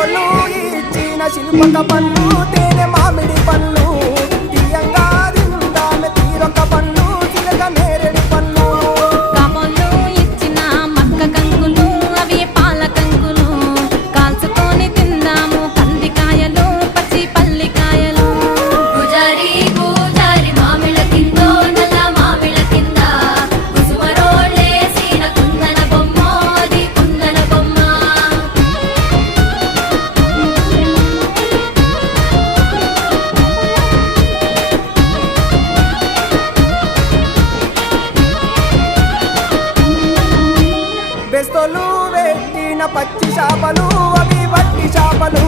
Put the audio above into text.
బెస్తోళ్ళు ఇచ్చిన శిల్పక పండ్లు తేనె మామిడి పండ్లు తీయంగా తిందామె తీరొక పండ్లు చిలక నేరేడు పండ్లు కాబోళ్ళు ఇచ్చిన మక్క కంకులు అవి పాల కంకులు కాల్చుకొని తిందాము కందికాయలు పచ్చి పల్లికాయలు గుజారి గుజారి మామిళ్ళ కిందో నల్ల మామిళ్ళ కింద కుసుమరోళ్ళేసిన కుందన బొమ్మ అది కుందన బొమ్మ బెస్తోళ్ళు పెట్టిన పచ్చి చేపలు అవి వట్టి చేపలు